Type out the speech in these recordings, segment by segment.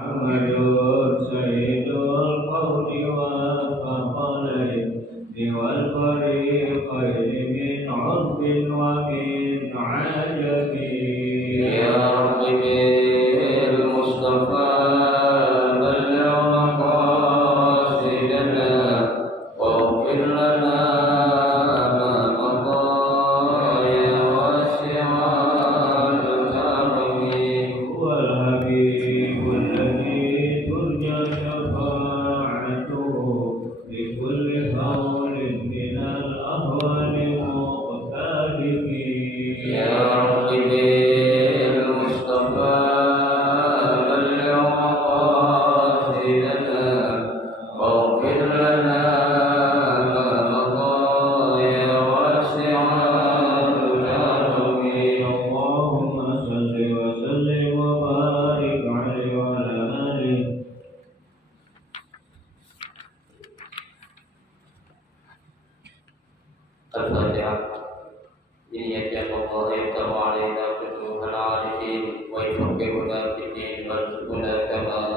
محمد سيد القول والثقلين والفريقين من عرب ومن عجب يا رب بالمصطفى بلغ مقاصدنا واغفر لنا ما مضى يا واسع الكرم. هو الحبيب الذي ترجى شفاعته لكل هول من الأهوال مختلف يا رب بالمصطفى بلغ مقاصدنا واغفر لنا ما مضى يا واسع الكرم. اللهم صل وسلم وبارك عليه وعلى آله. الفاتحة. بنية الله يفتح علينا فتوح العارفين ويفقهنا في الدين ويرزقنا كمال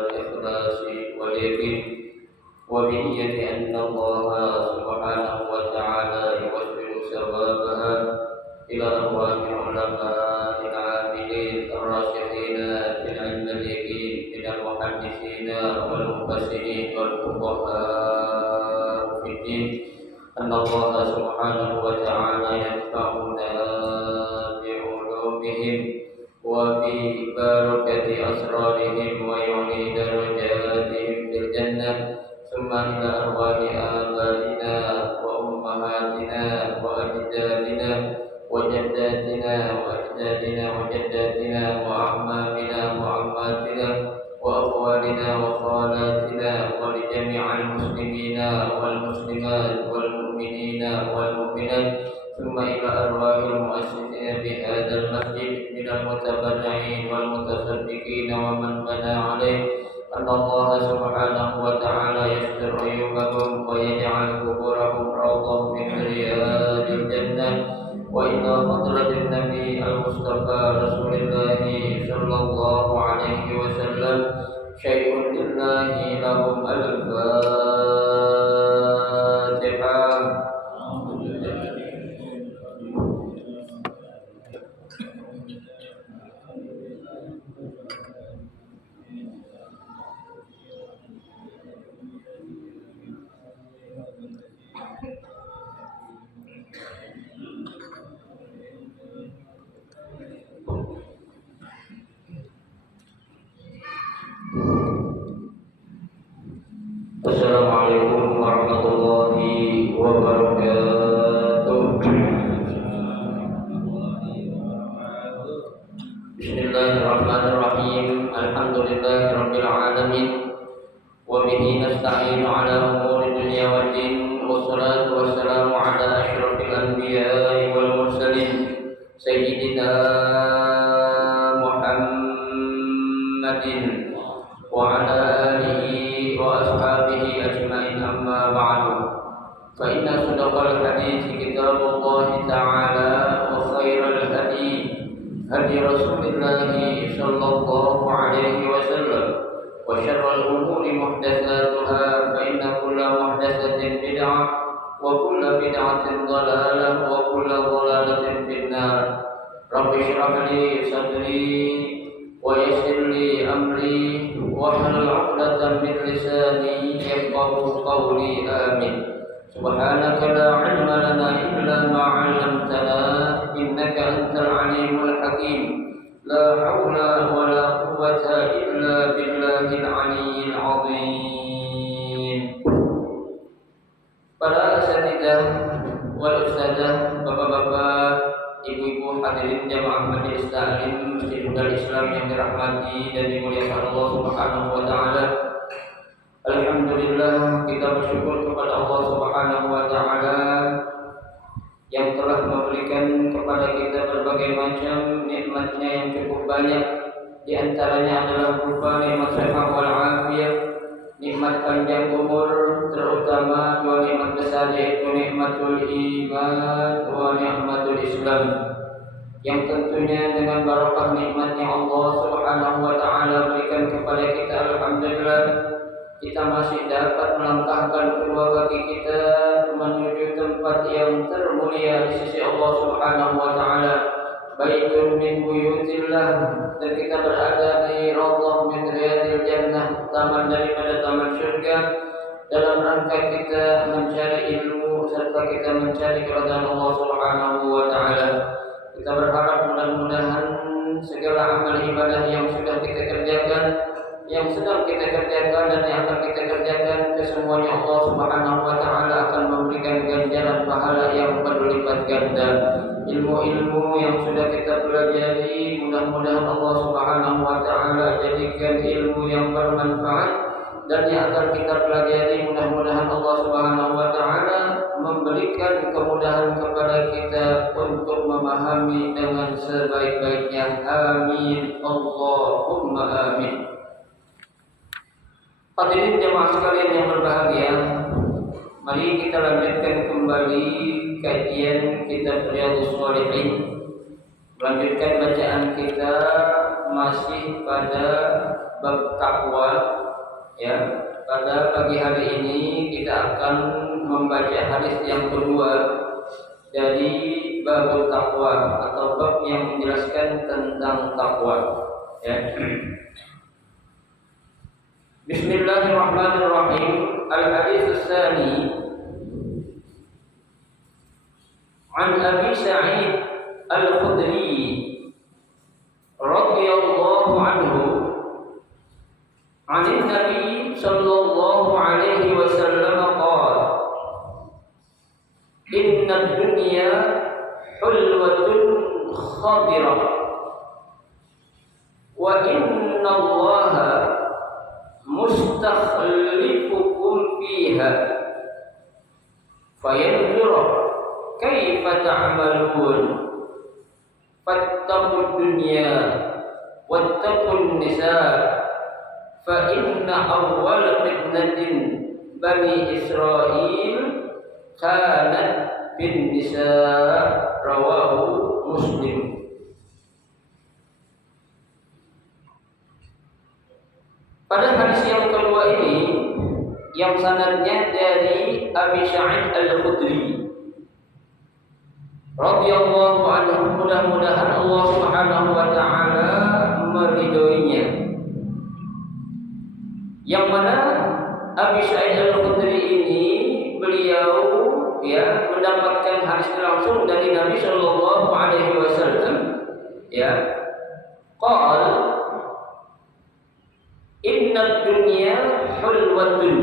الإخلاص واليقين، وبنية أن الله سبحانه وتعالى يوفر ثوابها إلى أرواح العلماء العاملين الراسخين في العلم اليقين من المحدثين والمفسرين والفقهاء في الدين، أن الله سبحانه وتعالى ينفعنا بعلومهم وببركة أسرارهم ويعلي درجاتهم في الجنة، ثم إلى أرواح آبائنا وأمهاتنا وأجدادنا وجداتنا وأجدادنا وجداتنا وأعمامنا وعماتنا وأخوالنا وخالاتنا ولجميع المسلمين والمسلمات والمؤمنين والمؤمنات، ثم إلى أرواح المؤسسين بهذا المسجد من المتبرعين والمتصدقين ومن بنى عليه، أن الله سبحانه وتعالى يستر عيوبهم ويجعل قبورهم روضة من رياض الجنة، وإلى حضرة النبي المصطفى رسول الله صلى الله عليه وسلم شيء لله لهم الفاتحة. Assalamualaikum warahmatullahi wabarakatuh. Bismillahirrahmanirrahim. Alhamdulillahirabbil alamin. Wa bihi nasta'inu ala umuri dunya waddin. Wassalatu wassalamu ala asyrafil anbiya'i wal mursalin sayyidina Muhammadin wa ala alihi wa ashabihi ajma'in, amma ba'du. Fa inna sadaqal hadits kitabullah ta'ala wa khairal hadi hadi Rasulillah sallallahu alaihi wasallam, wa syarrul umuri muhdatsatuha, fa inna kulla muhdatsatin bid'ah wa kulla bid'atin dhalalah wa kulla dhalalatin finnar. Rabbi shrah li sadri wa yassir li amri wahlul 'uqdatam min lisani yafqahu qawli. Amin. Subhanaka la 'ilma lana illa ma 'allamtana innaka antal 'alimul hakim. La haula wa la quwwata illa billahil 'aliyyil 'azim. Para asatidzah wal ustadzah, bapak-bapak, ibu-ibu hadirin jamaah majelis taklim Masjid Nurul Islam yang dirahmati dan dimuliakan Allah Subhanahu wa taala. Alhamdulillah, kita bersyukur kepada Allah Subhanahu wa taala yang telah memberikan kepada kita berbagai macam nikmat-Nya yang cukup banyak. Di antaranya adalah berupa nikmat sehat wal afiyah, nikmat panjang umur, terutama dua nikmat besar yaitu nikmatul iman wa nikmatul Islam. yang tentunya dengan barokah nikmatnya Allah Subhanahu wa taala berikan kepada kita, alhamdulillah kita masih dapat melangkahkan kedua kaki kita menuju tempat yang termulia di sisi Allah Subhanahu wa taala, baitun min buyutillah, dan kita berada di raudhah min riyadil jannah, taman daripada taman surga, dalam rangka kita mencari ilmu serta kita mencari keridhaan Allah Subhanahu wa taala. Kita berharap mudah-mudahan segala amal ibadah yang sudah kita kerjakan, yang sedang kita kerjakan dan yang akan kita kerjakan, kesemuanya Allah Subhanahu wa taala akan memberikan ganjaran pahala yang berlipat ganda. Ilmu-ilmu yang sudah kita pelajari, mudah-mudahan Allah Subhanahu wa taala jadikan ilmu yang bermanfaat, dan yang akan kita pelajari mudah-mudahan Allah Subhanahu wa taala memberikan kemudahan kepada kita untuk memahami dengan sebaik-baiknya. Amin Allahumma amin. Hadirin jemaah sekalian yang berbahagia, mari kita lanjutkan kembali kajian kitab Riyadhus Shalihin. Melanjutkan bacaan kita masih pada bab takwa. Ya, pada pagi hari ini kita akan membaca hadis yang kedua dari bab takwa atau bab yang menjelaskan tentang takwa. Ya. Bismillahirrahmanirrahim. Al-hadits tsani an Abi Sa'id Al-Khudri radhiyallahu anhu عن النبي صلى الله عليه وسلم قال إن الدنيا حلوة خضرة وإن الله مستخلفكم فيها فينظر كيف تعملون فاتقوا الدنيا واتقوا النساء فإن أول فتنة بني إسرائيل كانت بالنساء رواه مسلم. Pada hadis yang kedua ini, yang sanadnya dari Abi Sa'id Al-Khudri radhiyallahu anhu, mudah-mudahan Allah Subhanahu wa taala meridhoinya. Yang mana Abi Sa'id Al-Khudri ini beliau ya mendapatkan hadis langsung dari Nabi sallallahu alaihi wasallam, ya. Qal inna dunya hulwatun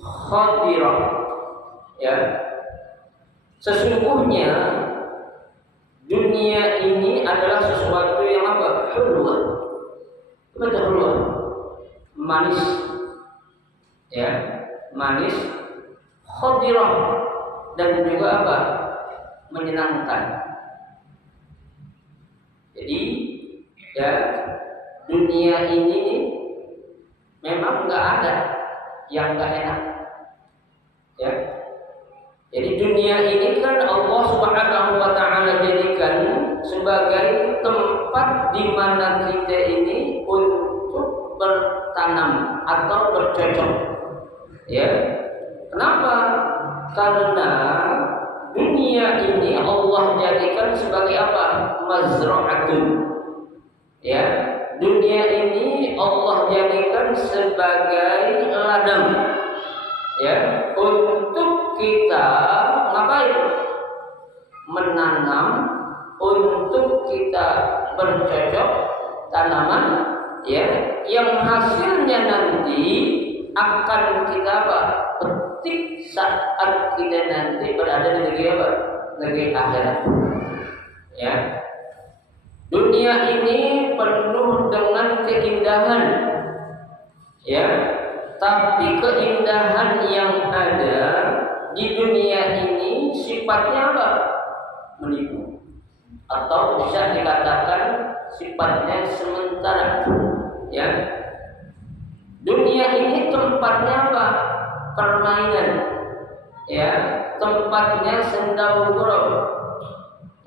khadirah, ya. Sesungguhnya dunia ini adalah sesuatu yang apa? Hulwah. Betul, hulwah. Manis, ya, manis, khadirah, dan juga apa? Menyenangkan. Jadi, ya, dunia ini memang nggak ada yang nggak enak, ya. Jadi dunia ini kan Allah Subhanahu wa taala jadikan sebagai tempat di mana kita ini untuk bertanam atau bercocok. Ya. Kenapa? Karena dunia ini Allah jadikan sebagai apa? Mazra'atun. Ya. Dunia ini Allah jadikan sebagai ladang. Ya, untuk kita ngapain? Menanam, untuk kita bercocok tanaman, ya, yang hasilnya nanti akan kita apa? Petik saat kita nanti berada di negeri apa? Negeri akhirat. Ya. Dunia ini penuh dengan keindahan. Ya. Tapi keindahan yang ada di dunia ini sifatnya apa? Menipu. Atau bisa dikatakan sifatnya sementara. Ya. Dunia ini tempatnya apa? Permainan. Ya, tempatnya senda gurau.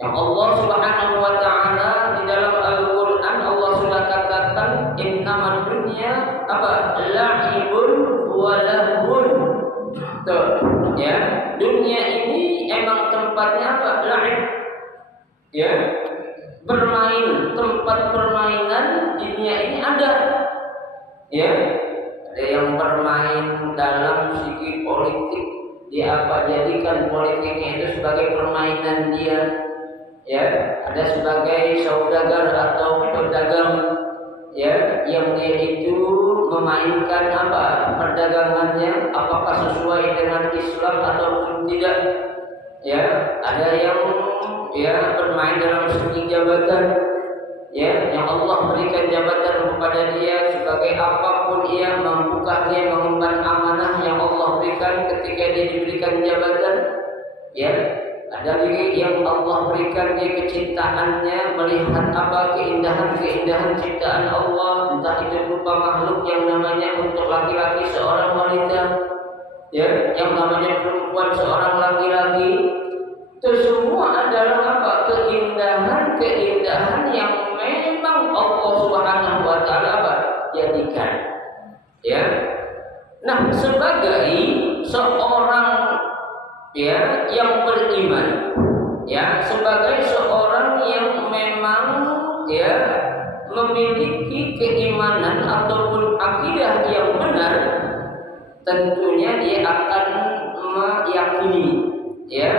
Yang Allah Subhanahu wa taala di dalam Al-Qur'an Allah sudah katakan innamad dunya apa? La'ibun wa lahun. Tuh, ya. Dunia ini emang tempatnya apa? La'ib. Ya. Bermain, tempat permainan di dunia ini ada. Ya. Ada yang bermain dalam segi politik, dia apa jadikan politiknya itu sebagai permainan dia. Ya, ada sebagai saudagar atau pedagang, ya, yang dia itu memainkan apa perdagangannya, apakah sesuai dengan Islam ataupun tidak. Ya, ada yang ya bermain dalam segi jabatan, ya, yang Allah berikan jabatan kepada dia sebagai apapun ia mampukah dia mengemban amanah yang Allah berikan ketika dia diberikan jabatan. Ya, ada lagi yang Allah berikan dia kecintaannya melihat apa keindahan ciptaan Allah, entah itu berupa makhluk yang namanya untuk laki-laki seorang wanita, ya, yang namanya perempuan seorang laki-laki. Itu semua adalah apa? Keindahan yang memang Allah Subhanahu wa taala apa? Jadikan. Ya. Nah, sebagai seorang ya yang beriman, ya, sebagai seorang yang memang ya memiliki keimanan ataupun akidah yang benar, tentunya dia akan meyakini ya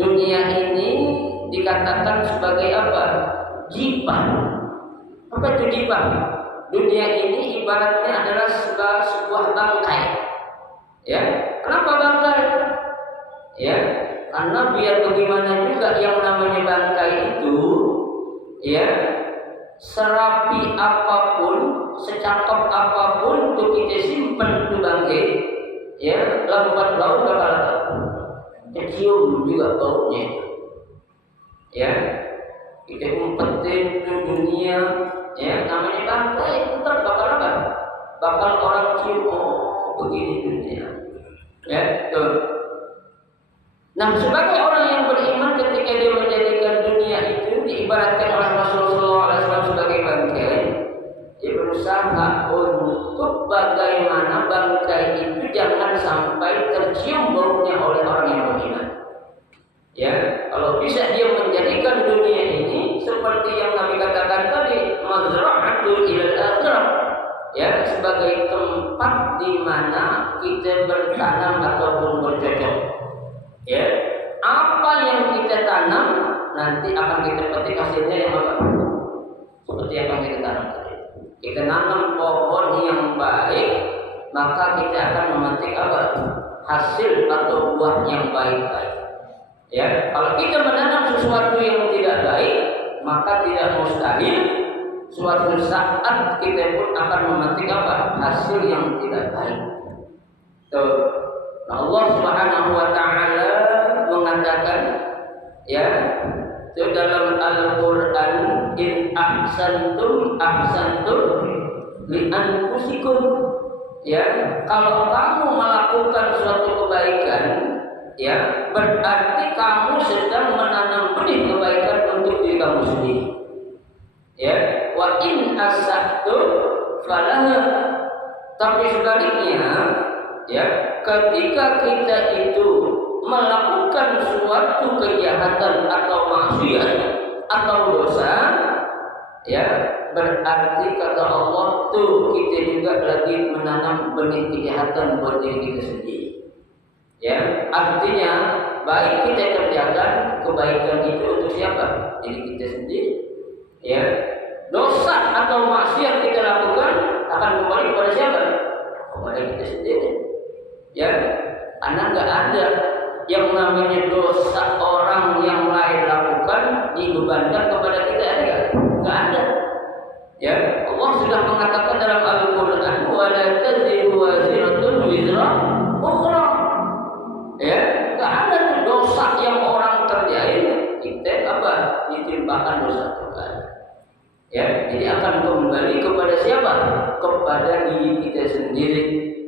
dunia ini dikatakan sebagai apa? Jipah. Apa itu jipah? Dunia ini ibaratnya adalah sebuah bangkai. Ya, kenapa bangkai? Ya, karena biar bagaimana juga yang namanya bangkai itu, ya, serapi apapun, secakap apapun untuk kita simpan itu bangkai, ya, lambat laun bakal kecium juga baunya. Ya, kita umpetin ke dunia, ya, namanya bangkai, ntar bakal apa? Bakal orang cium, oh begini dunia. Ya, tuh. Nah, sebagai orang yang beriman ketika dia menjadikan dunia itu diibaratkan oleh Rasulullah SAW sebagai bangkai, dia berusaha untuk bagaimana bangkai itu jangan sampai tercium baunya oleh orang yang beriman. Ya, kalau bisa dia menjadikan dunia ini seperti yang Nabi katakan tadi, mazra'atul ilal akhirah, ya, sebagai tempat di mana kita bertanam ataupun bercocok. Ya, apa yang kita tanam nanti akan kita petik hasilnya yang apa? Seperti apa yang kita tanam tadi. Kita nanam pohon yang baik, maka kita akan memetik apa? Hasil atau buah yang baik-baik. Ya, kalau kita menanam sesuatu yang tidak baik, maka tidak mustahil suatu saat kita pun akan memetik apa? Hasil yang tidak baik. Tuh. Nah, Allah Subhanahu wa taala mengatakan ya itu dalam Al-Qur'an, in ahsantum li anfusikum. Ya, kalau kamu melakukan suatu kebaikan, ya, berarti kamu sedang menanam benih kebaikan untuk diri kamu sendiri. Ya, wa in asa'tum falaha. Tapi sebaliknya, ya, ketika kita itu melakukan suatu kejahatan atau maksiat atau dosa, ya, berarti kata Allah tuh kita juga lagi menanam benih kejahatan buat diri kita sendiri. Ya, artinya baik kita kerjakan kebaikan itu untuk siapa? Diri kita sendiri. Ya, dosa atau maksiat kita lakukan akan kembali kepada siapa? Kepada kita sendiri. Ya, karena nggak ada yang namanya dosa orang yang lain lakukan dibebankan kepada kita, ada nggak ada. Ya, Allah sudah mengatakan dalam Al-Qur'an, wa la taziru waziratun wizra ukhra. Ya, nggak ada dosa yang orang kerjain kita apa ditimpakan dosa Tuhan. Ya, jadi akan kembali kepada siapa? Kepada diri kita sendiri.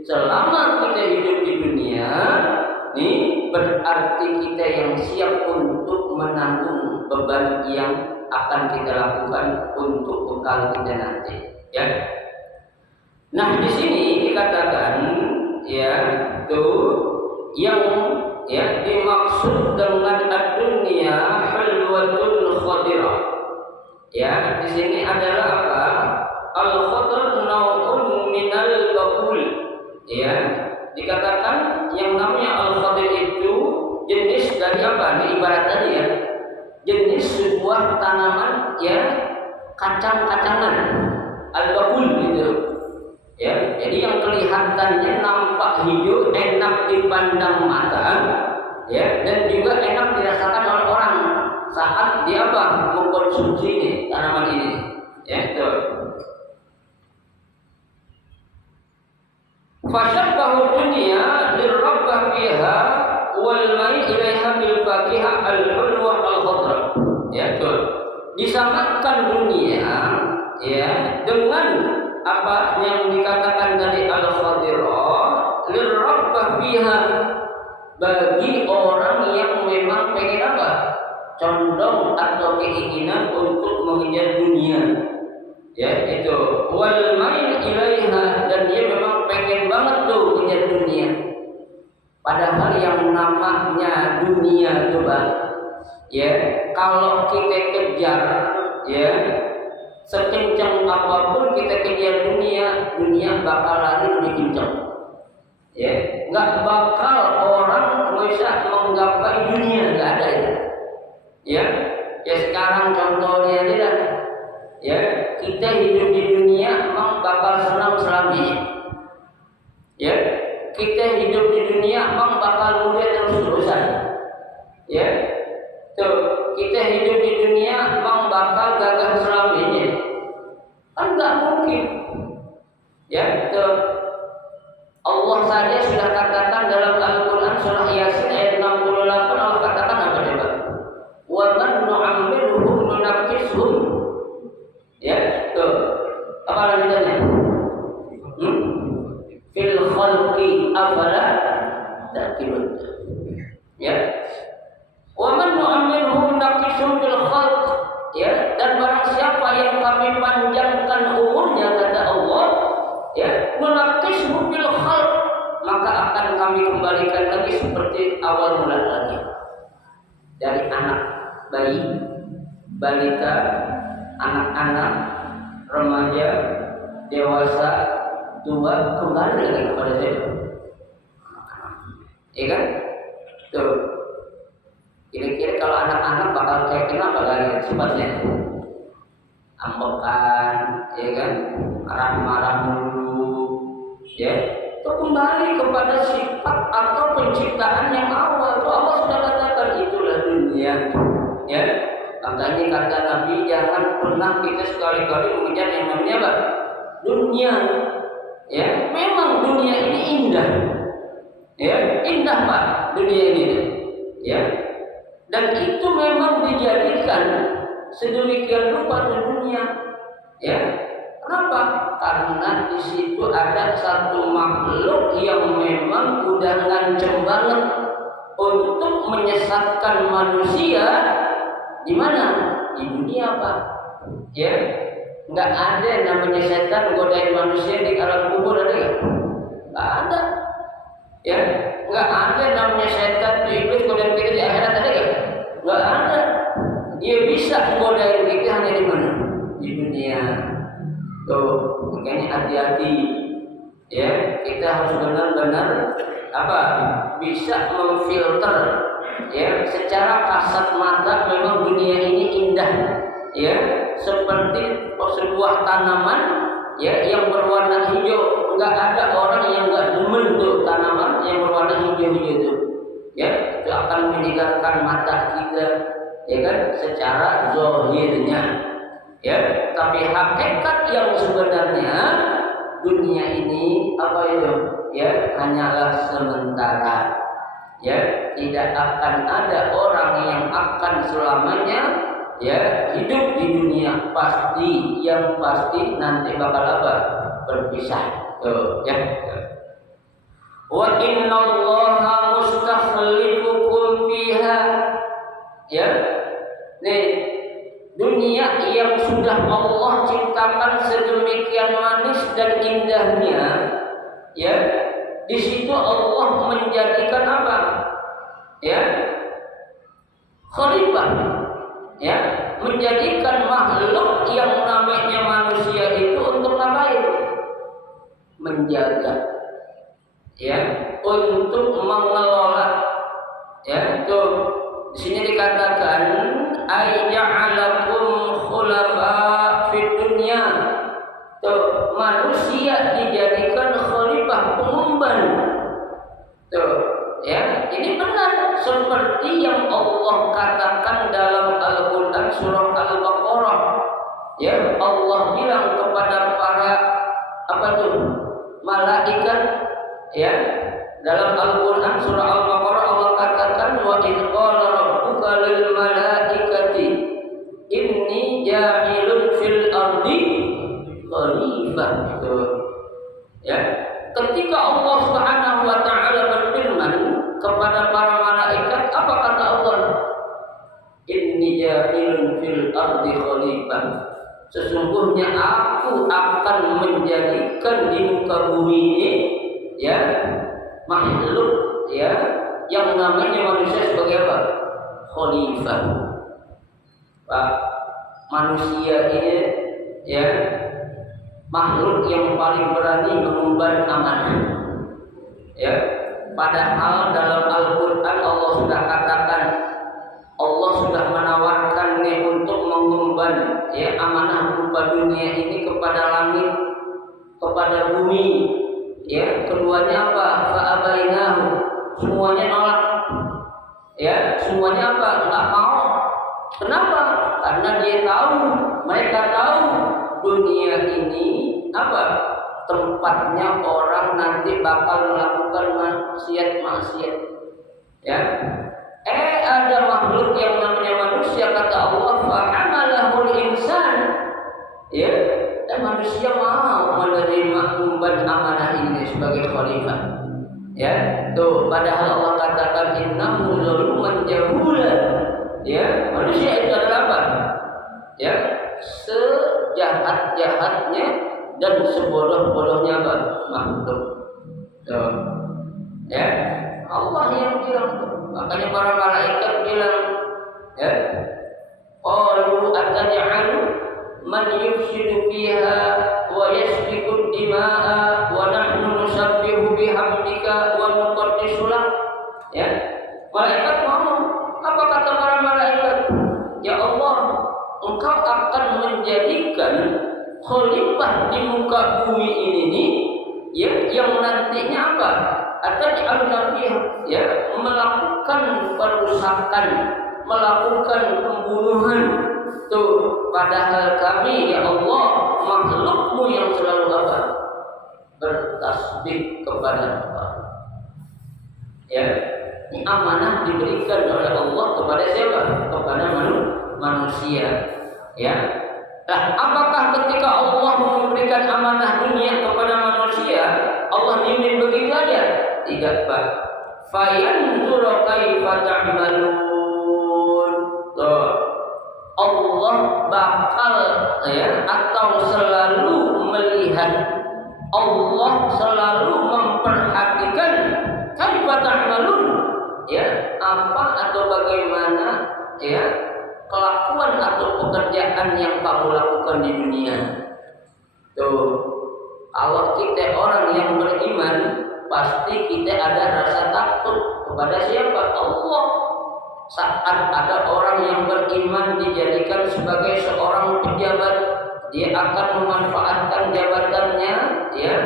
Selama kita hidup di dunia, ini berarti kita yang siap untuk menanggung beban yang akan kita lakukan untuk bekal kita nanti, ya. Nah, di sini dikatakan ya tuh yang ya dimaksud dengan ad-dunya halwatul khadirah. Ya, di sini adalah apa? Al-khadir nau'un minal bakul. Ya, dikatakan yang namanya al-khadir itu jenis dari apa? Ini ibarat tadi ya. Jenis sebuah tanaman ya, kacang-kacangan. Al-bakul gitu. Ya, jadi yang kelihatannya nampak hijau, enak dipandang mata, ya, dan juga enak dirasakan oleh orang saat dia apa mengkonsumsi tanaman ini, ya, itu. Fashabbahu dunya lirabbah fiha wal ma'i ilaiha bil faqihah al-hulwa al-khadra. Ya, itu. Disamakan dunia ya dengan apa yang dikatakan tadi al-khadirah lirabbah fiha, bagi orang yang memang pengen apa? Condong atau keinginan untuk mengejar dunia. Ya, itu. Wal mail ilaiha, dan dia memang pengen banget tuh mengejar dunia. Padahal yang namanya dunia itu Bang, ya, kalau kita kejar ya sekencang apapun kita kejar dunia, dunia bakal lari lebih kencang. Ya, nggak bakal orang bisa menggapai dunia, nggak ada ya. Ya, ya sekarang contohnya aja lah. Ya, kita hidup di dunia memang bakal senang selamanya. Ya, kita hidup di dunia memang bakal mulia terus-terusan. Ya, tuh kita hidup di dunia memang bakal gagah selamanya. Kan nggak mungkin. Ya, tuh Allah saja sudah katakan dalam Al-Quran surah Yasin ayat 68, Allah katakan apa coba? Wa man nu'ammiruhu nunakkisuhu. Ya, tuh. Apa lanjutannya? Fil khalqi afala ta'qilun. Ya. Wa man nu'ammiruhu nunakkisuhu fil khalq. Ya, dan barang siapa yang kami panjangkan umurnya, kata Allah, ya, nunakkisuhu fil khalq, maka akan kami kembalikan lagi seperti awal mula lagi. Dari anak bayi, balita, anak-anak, remaja, dewasa, tua, kembali lagi kepada saya. Iya kan? Tuh. Kira-kira kalau anak-anak bakal kayak kenapa lagi sifatnya? Ambekan, ya kan? Marah-marah mulu, ya. Itu kembali kepada sifat atau penciptaan yang awal. Itu Allah sudah katakan itulah dunia, ya. Makanya kata Nabi, jangan pernah kita sekali-kali mengejar yang namanya apa? Dunia. Ya, memang dunia ini indah. Ya, indah Pak, dunia ini. Ya. Dan itu memang dijadikan sedemikian rupa di dunia. Ya. Kenapa? Karena di situ ada satu makhluk yang memang udah ngancem banget untuk menyesatkan manusia. Di mana? Di dunia Pak. Ya, nggak ada namanya setan godain manusia di alam kubur, ada nggak? Nggak ada. Ya, nggak ada namanya setan di iblis godain kita di akhirat, ada nggak? Nggak ada. Dia bisa godain kita hanya di mana? Di dunia. Tuh, makanya hati-hati. Ya, kita harus benar-benar apa? Bisa memfilter. Ya, secara kasat mata memang dunia ini indah, ya, seperti sebuah tanaman ya yang berwarna hijau. Enggak ada orang yang enggak demen tuh tanaman yang berwarna hijau-hijau itu. Ya, itu akan menyegarkan mata kita, ya kan, secara zahirnya. Ya, tapi hakikat yang sebenarnya dunia ini apa itu? Ya, hanyalah sementara. Ya, tidak akan ada orang yang akan selamanya ya hidup di dunia, pasti yang pasti nanti bakal apa? Berpisah. Tuh, ya. Wa innallaha mustakhlifukum fiha. Ya. Nih, dunia yang sudah Allah ciptakan sedemikian manis dan indahnya, ya, di situ Allah menjadikan apa? Ya, khalifah, ya, menjadikan makhluk yang namanya manusia itu untuk ngapain? Menjaga, ya, untuk mengelola, ya. Tuh di sini dikatakan ayya'alakum khulafa fid dunya. Tuh, manusia dijadikan khalifah, pengemban. Tuh, ya, ini benar seperti yang Allah katakan dalam Al-Qur'an surah Al-Baqarah. Ya, Allah bilang kepada para malaikat, ya, dalam Al-Qur'an surah Al-Baqarah Allah katakan wa idz qala rabbuka lil malaikati inni ja'ilun fil ardi khalifah. Gitu. Ya, ketika Allah Subhanahu wa taala berfirman kepada para malaikat, apa kata Allah? Inni ja'ilun fil ardi khalifah. Sesungguhnya aku akan menjadikan di muka bumi ini, ya, makhluk, ya, yang namanya manusia sebagai apa? Khalifah. Pak, manusia ini, ya, makhluk yang paling berani mengemban amanah. Ya, padahal dalam Al-Qur'an Allah sudah katakan, Allah sudah menawarkannya untuk mengemban, ya, amanah berupa dunia ini kepada langit, kepada bumi. Ya, keduanya apa? Fa'abainahu. Semuanya nolak. Ya, semuanya apa? Enggak mau. Kenapa? Karena mereka tahu dunia ini apa? Tempatnya orang nanti bakal melakukan maksiat. Ya. Ada makhluk yang namanya manusia, kata Allah, fa'amalahul insan. Ya, dan manusia mau menerima umban amanah ini sebagai khalifah. Ya, tuh, padahal Allah katakan innahu zaluman jahula. Ya, manusia itu adalah apa? Ya, sejahat-jahatnya dan sebodoh-bodohnya apa? Makhluk. Tuh. Ya, Allah yang bilang. Makanya para malaikat bilang, ya, qalu ataj'alu man yufsidu fiha wa yasfiku dima'a wa nahnu nusabbihu bihamdika wa nuqaddisu lak. Ya, malaikat ngomong, apa kata para malaikat? Ya Allah, Engkau akan menjadikan khalifah di muka bumi ini nih, ya, yang nantinya apa? Ataj'aluna fiha, ya, melakukan perusakan, melakukan pembunuhan. Tuh, padahal kami, ya Allah, makhlukmu yang selalu apa? Bertasbih kepada Allah. Ya, ini amanah diberikan oleh Allah kepada siapa? Kepada manusia. Ya. Nah, apakah ketika Allah memberikan amanah dunia kepada manusia, Allah dimin begitu aja? Tidak, Pak. Fayanzur kaifa ta'malun. Allah bakal, ya, atau selalu melihat, Allah selalu memperhatikan kaifa ta'malun, ya, apa atau bagaimana, ya, kelakuan atau pekerjaan yang kamu lakukan di dunia. Tuh, kalau kita orang yang beriman, pasti kita ada rasa takut kepada siapa? Allah. Saat ada orang yang beriman dijadikan sebagai seorang pejabat, dia akan memanfaatkan jabatannya, ya,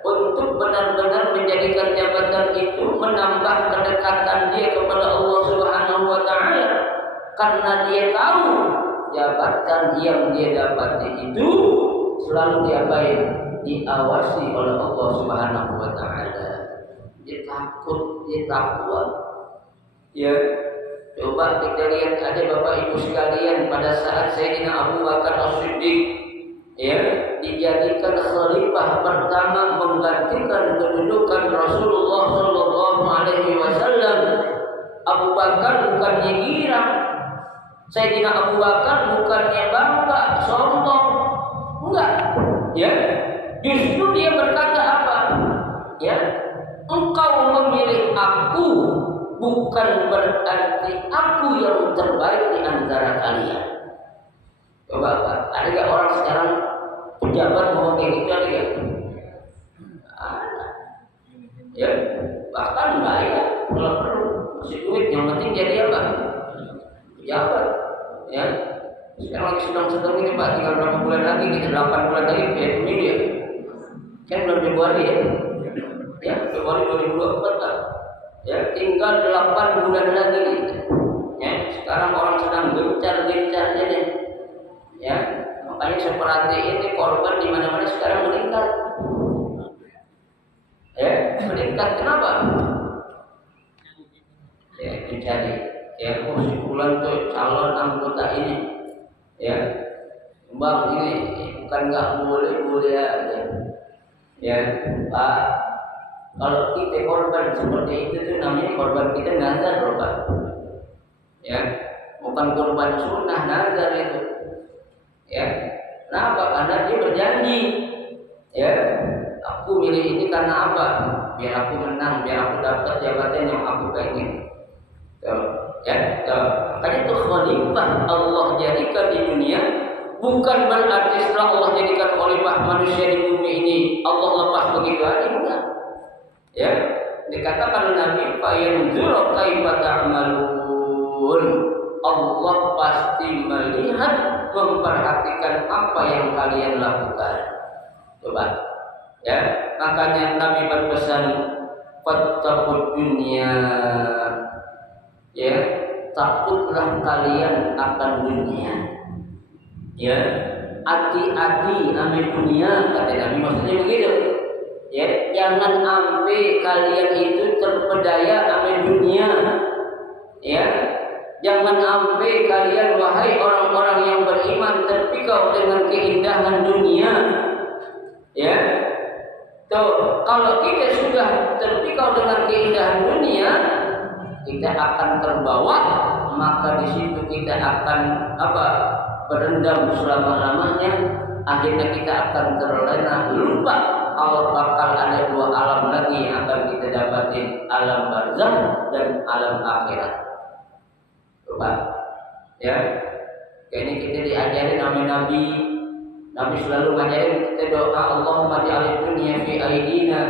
untuk benar-benar menjadikan jabatan itu menambah kedekatan dia kepada Allah Subhanahu wa taala. Karena dia tahu jabatan yang dia dapati itu selalu diapain? Diawasi oleh Allah Subhanahu wa taala. Dia takut, dia takwa. Ya, coba kita lihat aja Bapak Ibu sekalian, pada saat Sayyidina Abu Bakar As-Siddiq, ya, dijadikan khalifah pertama menggantikan kedudukan Rasulullah sallallahu alaihi wasallam, Abu Bakar bukannya girang, Sayyidina Abu Bakar bukannya bangga, sombong, enggak, ya. Justru dia berkata apa? Ya, engkau memilih aku bukan berarti aku yang terbaik di antara kalian. Coba Pak, ada nggak orang sekarang pejabat ngomong kayak gitu ada nggak? Ada. Ya, bahkan bahaya kalau perlu masih duit, yang penting jadi apa? Pejabat. Ya, sekarang lagi sedang ini Pak, tinggal berapa bulan lagi, kita 8 bulan lagi ya ini dia. Kan bulan Februari ya, ya Februari 2024 Pak. Ya, tinggal 8 bulan lagi gitu. Ya, sekarang orang sedang gencar-gencarnya nih. Ya, makanya seperti ini korban di mana-mana sekarang meningkat. Ya, meningkat kenapa? Ya, mencari ya kesimpulan tuh calon anggota ini. Ya, Bang ini bukan nggak boleh aja. Ya, Pak. Kalau kita korban seperti itu tuh namanya korban kita nazar loh Pak. Ya, bukan korban sunnah, nazar itu. Ya, kenapa? Karena dia berjanji. Ya, aku milih ini karena apa? Biar aku menang, biar aku dapat jabatan yang aku pengen. Ya, makanya itu khalifah Allah jadikan di dunia. Bukan berarti setelah Allah jadikan khalifah manusia di bumi ini Allah lepas begitu aja, enggak. Ya, dikatakan Nabi fayanzur kaifa ta'malun. Allah pasti melihat, memperhatikan apa yang kalian lakukan. Coba. Ya, makanya Nabi berpesan fattaqud dunya. Ya, takutlah kalian akan dunia. Ya, hati-hati ame dunia kata Nabi, maksudnya begitu. Ya, jangan sampai kalian itu terpedaya ame dunia. Ya, jangan sampai kalian wahai orang-orang yang beriman terpikau dengan keindahan dunia. Ya, tuh kalau kita sudah terpikau dengan keindahan dunia, kita akan terbawa, maka di situ kita akan apa? Berendam selama-lamanya. Akhirnya kita akan terlena, lupa kalau bakal ada 2 alam lagi yang akan kita dapatin, alam barzakh dan alam akhirat. Lupa. Ya. Kayaknya kita diajarin sama Nabi. Nabi selalu ngajarin kita doa, Allahumma ja'alid dunya fi aidina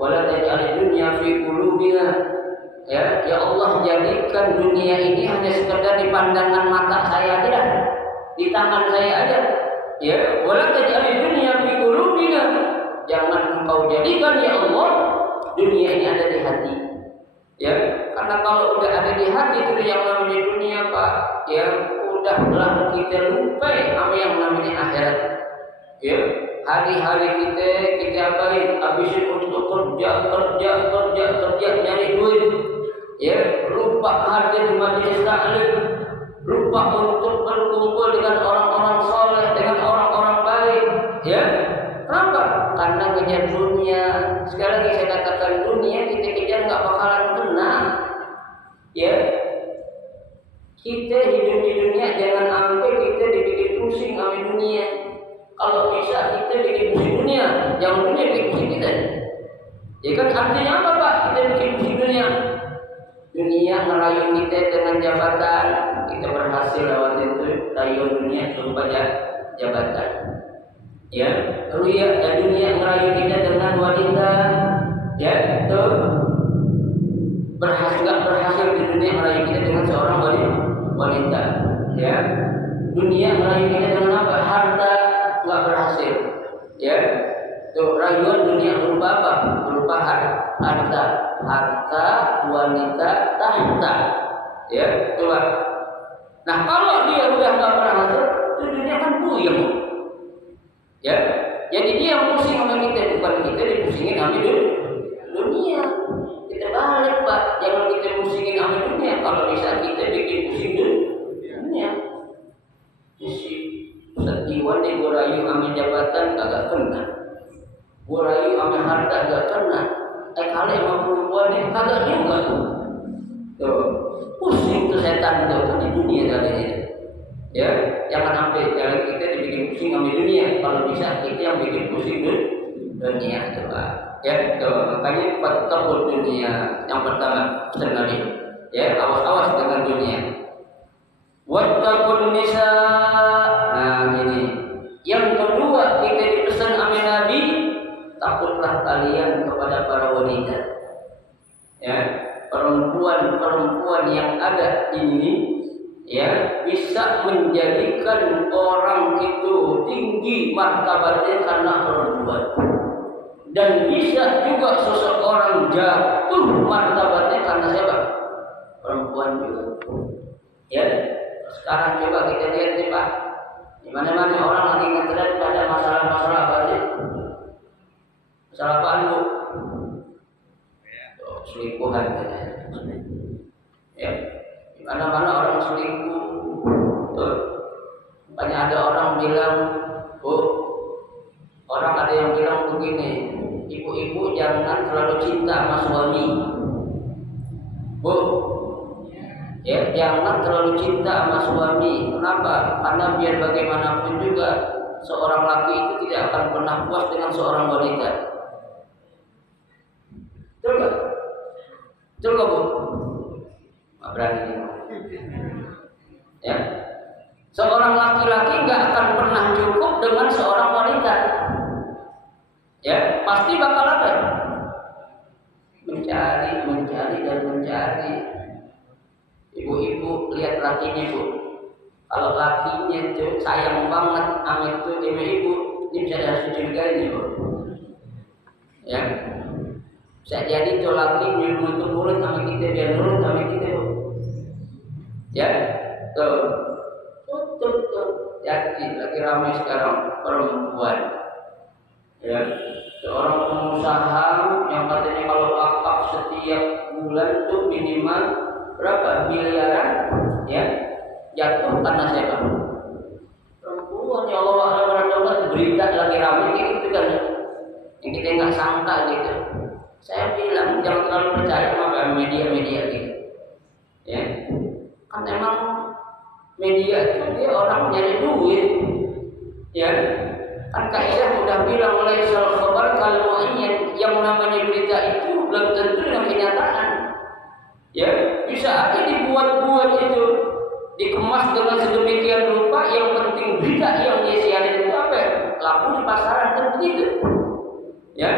wa la taj'alid dunya fi qulubina. Ya, ya Allah, jadikan dunia ini hanya sekedar di pandangan mata saya aja, di tangan saya aja. Ya, wala taj'alid dunya fi qulubina. Jangan engkau jadikan ya Allah dunia ini ada di hati. Ya, karena kalau udah ada di hati itu yang namanya dunia Pak, ya udahlah kita lupa sama yang namanya akhirat. Ya, hari-hari kita apain? Habisin untuk kerja nyari duit. Ya, lupa hadir di majelis taklim, lupa untuk berkumpul dengan orang-orang soleh, dengan orang-orang baik. Ya, kenapa? Karena kejar dunia. Sekali lagi saya katakan, dunia kita kejar nggak bakalan kena. Ya, kita hidup di dunia jangan sampai kita dibikin pusing sama dunia. Kalau bisa kita bikin pusing dunia, jangan dunia bikin pusing kita. Ya kan artinya apa Pak? Kita bikin pusing dunia. Dunia ngerayu kita dengan jabatan, kita berhasil lewat itu rayu dunia berupa jabatan. Ya, ruya dunia ngerayu kita dengan wanita. Ya, itu berhasil di dunia ngerayu kita dengan seorang wanita. Ya, dunia ngerayu kita dengan apa? Harta, nggak berhasil. Ya, tuh rayuan dunia berupa apa? Berupa harta, wanita, tahta. Ya, coba. Nah, kalau dia udah nggak berhasil, itu dunia kan puyeng. Ya, jadi dia yang pusing sama kita, bukan kita dipusingin sama dunia. Kita balik Pak, jangan kita pusingin sama dunia. Kalau bisa kita bikin pusing dunia. Isi setiwan nih gue rayu sama jabatan kagak kena, gue rayu sama harta kagak kena. Kali sama perempuan nih kagak juga tuh. Pusing tuh setan tuh kan di dunia kali ini. Ya, jangan sampai jalan kita dibikin pusing sama dunia. Kalau bisa kita yang bikin pusing dunia coba. Ya, makanya takut dunia yang pertama Nabi. Ya, awas-awas dengan dunia. Wattaqun nisa. Nah, ini. Yang kedua kita dipesan oleh Nabi, takutlah kalian kepada para wanita. Ya, perempuan yang ada ini ya bisa menjadikan orang itu tinggi martabatnya karena perempuan, dan bisa juga seseorang jatuh martabatnya karena siapa? Perempuan juga. Ya, sekarang coba kita lihat nih Pak, di mana-mana orang lagi ngetren pada masalah-masalah apa sih? Masalah apaan Bu? Selingkuhan ya, di mana-mana orang selingkuh. Tuh, makanya ada orang bilang, Bu, orang ada yang bilang begini, ibu-ibu jangan terlalu cinta sama suami, Bu. Ya, jangan terlalu cinta sama suami. Kenapa? Karena biar bagaimanapun juga seorang laki itu tidak akan pernah puas dengan seorang wanita. Betul nggak? Betul nggak Bu? Nggak berani. Ya, seorang laki-laki nggak akan pernah cukup dengan seorang wanita. Ya, pasti bakal ada mencari. Ibu-ibu lihat lakinya Bu. Kalau lakinya itu sayang banget sama itu ibu, ini bisa dari surga ini Bu. Ya, bisa jadi itu laki nurut sama kita, biar nurut sama kita Bu. Ya, tuh. Jadi lagi ramai sekarang perempuan. Ya, seorang pengusaha yang katanya kalau wakaf setiap bulan tuh minimal berapa miliaran, ya, jatuh karena siapa? Perempuan. Ya Allah, berita lagi ramai gitu kan, yang kita nggak sangka gitu. Saya bilang jangan terlalu percaya sama media-media gitu, ya. Kan memang media itu dia orang nyari duit, ya. Kan kaidah udah bilang oleh khabar kalau yang namanya berita itu belum tentu dengan kenyataan. Ya, bisa aja dibuat-buat itu, dikemas dengan sedemikian rupa, yang penting berita yang dia siarin itu apa? Laku di pasaran kan begitu. Ya.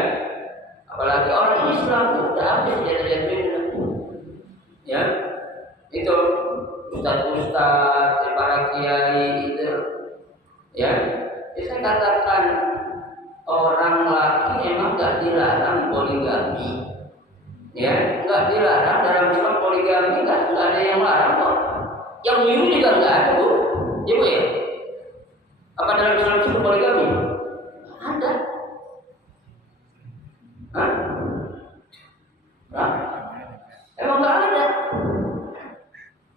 Apalagi orang Islam udah habis jatuh-jatuh. Ya. Itu ustaz-ustaz, para kiai itu, ya, saya katakan orang laki emang nggak dilarang poligami, ya, nggak dilarang dalam Islam poligami, nggak ada yang larang kok. Yang nyuruh juga nggak ada Bu, ya Bu ya. Apa dalam Islam itu poligami? Ada. Hah? Nah, emang nggak ada.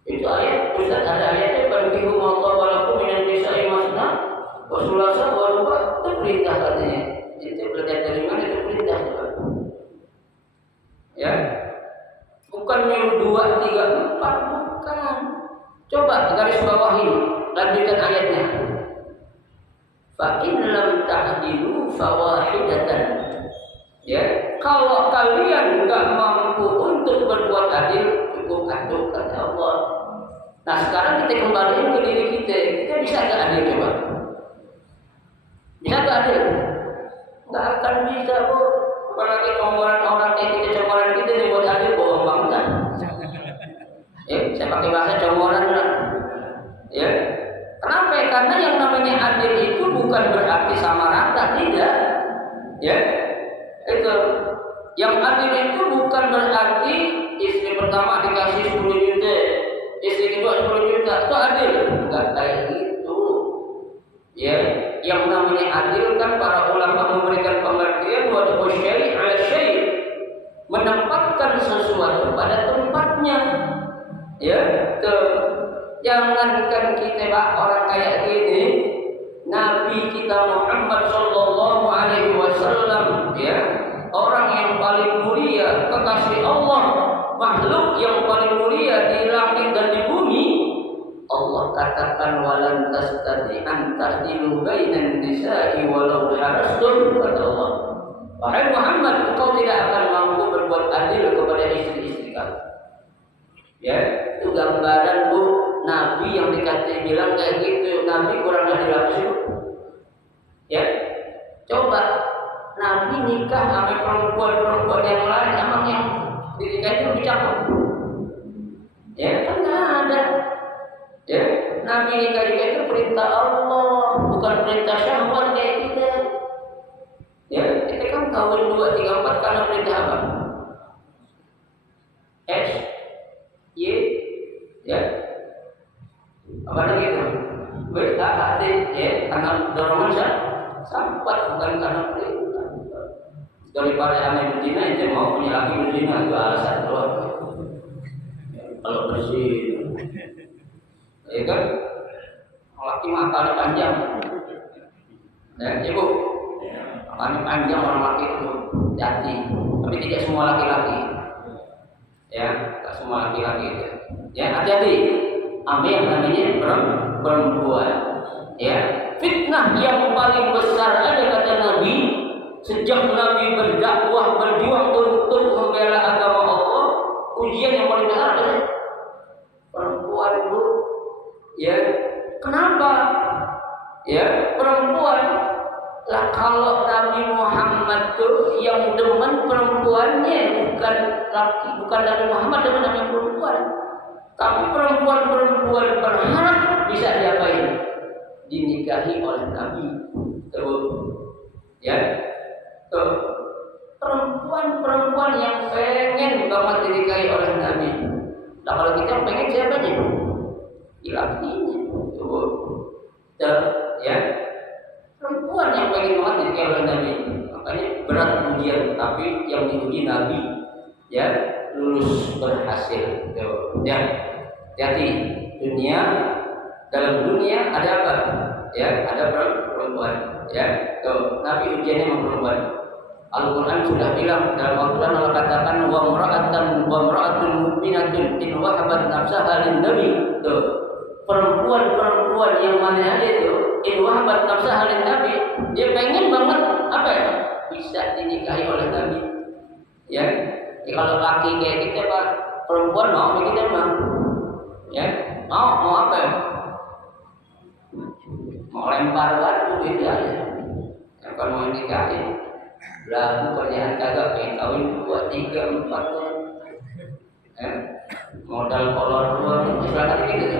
Itu ayat, Ustaz ada ayatnya bagi Allah walaupun minan nisa'i masna wa sulasa wa ruba, itu perintah katanya. Itu belajar dari mana itu perintah juga. Ya. Bukan nyuruh 2, 3, 4, bukan. Coba garis bawahi, lanjutkan ayatnya. Fa in lam ta'dilu fawahidatan. Ya, kalau kalian enggak mampu untuk berbuat adil, cukup adil kata Allah. Nah, sekarang kita kembaliin ke diri kita bisa nggak adil coba? Bisa nggak adil? Nggak akan bisa Bu. Apalagi conggoran orang kayak kita, conggoran kita dibuat adil, bohong banget kan? Ya, saya pakai bahasa conggoran lah. Ya, kenapa? Karena yang namanya adil itu bukan berarti sama rata, tidak. Ya, itu. Yang adil itu bukan berarti istri pertama dikasih 10 juta, istri kedua 10 juta, itu adil. Enggak kayak gitu. Ya, yang namanya adil kan para ulama memberikan pengertian wa syai' ala syai', menempatkan sesuatu pada tempatnya. Ya, tuh. Jangankan kita Pak orang kayak gini, Nabi kita Muhammad sallallahu alaihi wasallam, ya, orang yang paling mulia, kekasih Allah, makhluk yang paling mulia di langit dan di bumi, Allah katakan dikatakan walan tastati'an ta'dilu bainan nisa'i walau harastum, kata Allah. Wahai Muhammad, engkau tidak akan mampu berbuat adil kepada istri-istri kamu. Ya, itu gambaran Bu Nabi yang dikatakan bilang kayak gitu. Nabi kurang adil sih. Ya, coba Nabi nikah sama perempuan-perempuan yang lain, emang yang dinikahi itu lebih cakep? Ya, kan nggak ada. Ya, Nabi nikah itu perintah Allah, bukan perintah syahwat kayak kita. Ya, kita kan kawin 2, 3, 4 karena perintah apa? S, Y, ya, apa lagi itu? B, A, T, ya, karena dorongan sampai bukan karena perintah. Daripada aneh berzina itu mau punya laki berzina itu alasan doang. Kalau bersih, ya kan, laki matanya panjang, ya ibu, matanya panjang orang laki itu hati, tapi tidak semua laki-laki, ya, tak semua laki-laki itu, ya hati-hati, ambil yang namanya perempuan, ya, fitnah yang paling besar ada kata Nabi, sejak Nabi berdakwah berjuang untuk membela agama Allah, ujian yang paling besar adalah perempuan Bu. Ya, kenapa? Ya, perempuan lah kalau Nabi Muhammad tuh yang demen perempuannya bukan laki, bukan Nabi Muhammad demen namanya perempuan. Tapi perempuan-perempuan berharap bisa diapain? Dinikahi oleh Nabi. Tuh. Ya. Tuh. Perempuan-perempuan yang pengen banget dinikahi oleh Nabi. Nah, kalau kita pengen siapa nih? Lakinya, ya, perempuan yang pengen banget dinikahi oleh Nabi, makanya berat ujian, tapi yang diuji Nabi, ya, lulus berhasil. Ya, hati dunia, dalam dunia ada apa? Ya, ada perempuan. Ya, Nabi ujiannya sama perempuan. Al-Quran sudah bilang dalam Al-Quran Allah katakan wa mra'atun mu'minatun in wahabat nafsaha lin-nabi. Perempuan-perempuan yang mana ada itu in wahabat nafsaha lin-nabi, dia pengen banget apa ya? Bisa dinikahi oleh Nabi. Ya, kalau laki kayak kita Pak, perempuan mau kita mah. Ya, mau apa ya? Mau lempar batu gitu aja. Kalau mau nikahin lalu kerjaan kagak pengen kawin 2, 3, 4 modal kolor 2 misalkan gitu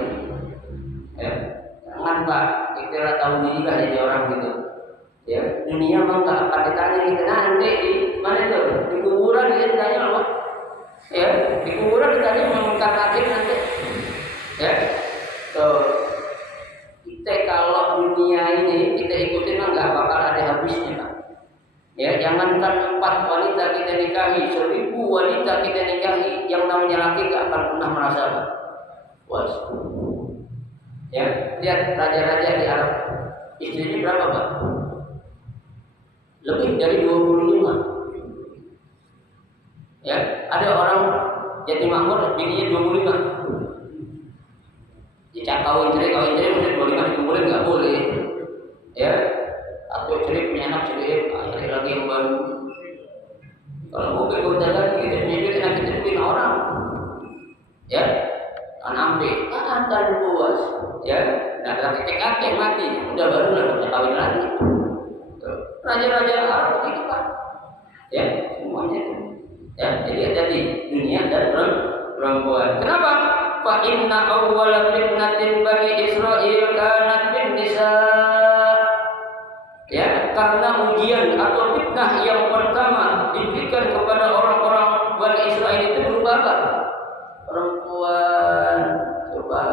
ya, jangan Pak, kita tahu diri lah jadi orang gitu ya, dunia memang gak akan ditanya kita nanti di mana itu, di kuburan kita ditanya loh Pak ya, di kuburan ditanya mengangkat kaki nanti ya, kita kalau dunia ini kita ikutin mah gak bakal ada habisnya Pak. Ya, jangankan 4 wanita kita nikahi, 1000 wanita kita nikahi, yang namanya laki gak akan pernah merasa puas. Ya, lihat raja-raja di Arab, istrinya berapa Pak? Lebih dari 25. Ya, ada orang yatim makmur, bininya 25. Jika kawin cerai mesti 25 dikumpulin nggak boleh. Ya. Atau cerai punya anak cerai, cari lagi yang baru. Kalau mau begoda lagi kita punya duit, enak kita bikin orang, ya, anampe, akan puas, ya. Nah, kakek mati, udah baru lah punya kawin lagi. Raja-raja Arab begitu Pak, ya, semuanya itu, ya. Jadi dunia dan perempuan. Kenapa? Fa inna awwala fitnatin bani Israil kanat bin nisa. Ya, karena ujian atau fitnah yang pertama diberikan kepada orang-orang Bani Israel itu berupa apa? Perempuan. Coba,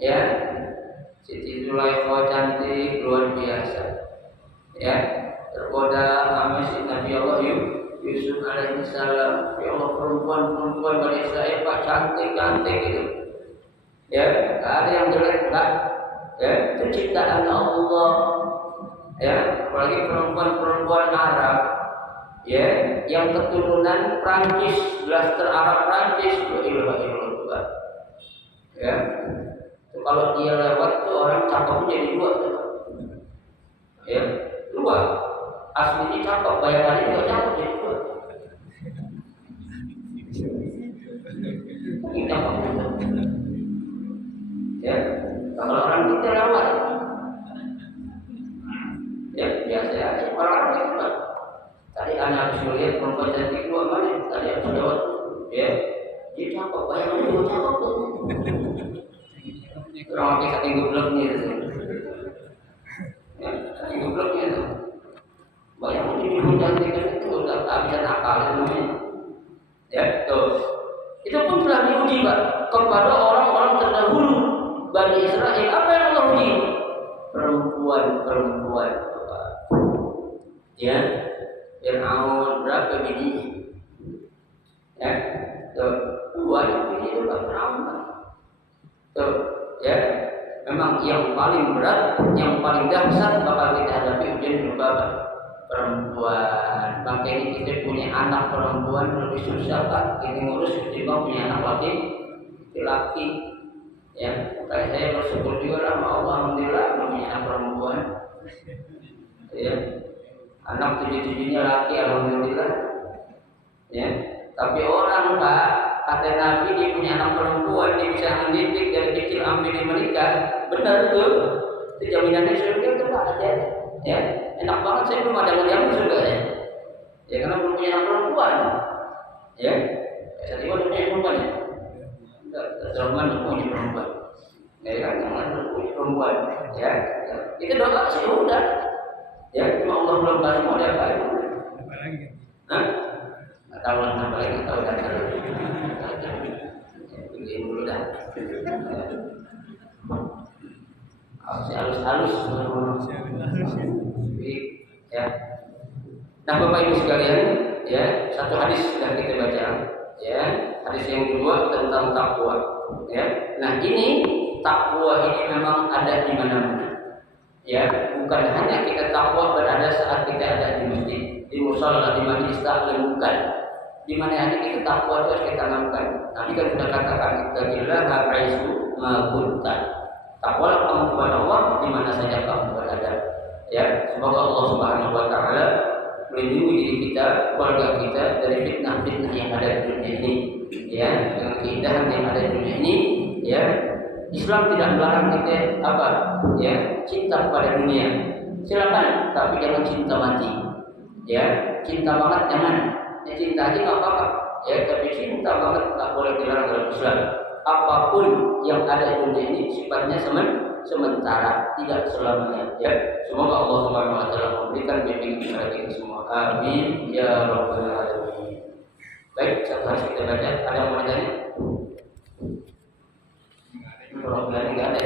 ya, Siti Zulaikha cantik luar biasa, ya, tergoda sama si Nabi Allah Yusuf alaihissalam. Ya Allah, perempuan Bani Israel Pak cantik gitu, ya, gak ada yang jelek Pak. Ya, itu ciptaan Allah. Ya, apalagi perempuan-perempuan Arab, ya, yang keturunan Prancis, blaster Arab Prancis, ya, Kalau dia lewat tuh orang cakep jadi dua, ya dua. Aslinya cakep, bayangannya juga cakep jadi dua. Ini cakep. Ya, kalau orang kita lewat, ya biasa aja. Orang kita tadi anak habis melihat perempuan cantik dua mana? Tadi habis lewat, ya dia cakep, bayangannya juga cakep tuh. Orang kita saking gobloknya itu, ya saking gobloknya itu. Bayangkan ini menjanjikan itu udah kehabisan akal itu, ya tuh. Itu pun telah diuji Pak kepada orang-orang terdahulu Bani Israel. Apa yang Allah uji? Perempuan, ya. Fir'aun berapa bininya? Ya, tuh. Dua bini itu Pak Fir'aun. Tuh. Ya, memang yang paling berat, yang paling dahsyat bakal kita hadapi ujian berupa perempuan. Makanya kita punya anak perempuan lebih susah Pak. Kita ngurus ketimbang punya anak laki. Ya, kayak saya bersyukur juga sama Allah, alhamdulillah punya anak perempuan. Ya, anak tujuh-tujuhnya laki, alhamdulillah. Ya, tapi orang Pak, kata Nabi dia punya anak perempuan, dia bisa mendidik dari kecil sampai dia menikah. Benar tuh. Itu jaminannya surga itu Pak aja. Ya, enak banget saya belum ada yang surga ya. Ya karena belum punya anak perempuan. Ya, saya tiba punya perempuan ya. Zaman punya perempuan. Ya kan, jangan punya perempuan. Ya, kita doa sih udah. Ya, cuma Allah belum kasih mau dia apa lagi? Hah? Tahu apa lagi? Tahu dah. Begini dulu dah. Halus-halus. Ya. Nah, Bapak Ibu sekalian, ya, satu hadis sudah kita baca. Ya, hadis yang kedua tentang takwa. Ya. Nah, ini takwa ini memang ada di mana-mana. Ya, bukan hanya kita takwa berada saat kita ada di masjid, di musholla, di majelis taklim, bukan. Di mana hati kita takwa itu harus kita tanamkan. Tadi kan sudah katakan ittaqillah haitsu ma kunta. Takwalah kamu kepada Allah di mana saja kamu berada. Ya, semoga Allah Subhanahu wa taala melindungi diri kita, keluarga kita dari fitnah-fitnah yang ada di dunia ini. Ya, dengan keindahan yang ada di dunia ini, ya. Islam tidak melarang kita apa? Ya, cinta kepada dunia. Silakan, tapi jangan cinta mati. Ya, cinta banget jangan. Ya, cinta aja nggak apa-apa. Ya, tapi cinta banget nggak boleh dilarang dalam Islam. Apapun yang ada di dunia ini sifatnya sementara, tidak selamanya. Ya, semoga Allah Subhanahu wa taala memberikan bimbingan kepada kita semua. Amin ya rabbal alamin. Baik, sekarang kita baca. Ada yang mau bertanya? Kalau nggak ada.